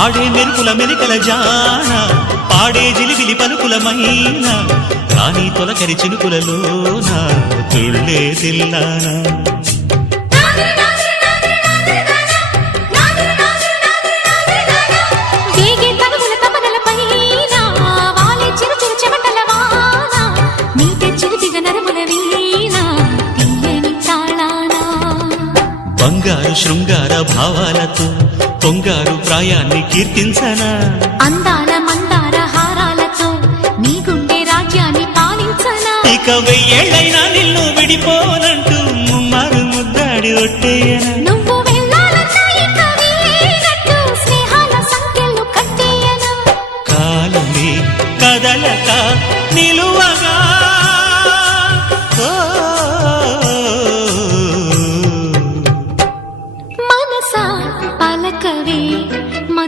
ఆడే మెరుపుల మెలికల జాన పాడే జిలిబిలి పలుకులమైన రాణి తొలకరి చినుకులలోన తుళ్ళే తిల్లానా బంగారు శృంగార భావాలతో పొంగారు ప్రాయాన్ని కీర్తించనా అందాల మందార హారాలతో నీ గుండె రాజ్యాన్ని పాలించనా ఇక 1000 ఏళ్ళైనా నిన్ను విడిపోనంటూ ముమ్మారు ముద్దాడి ఒట్టేయనా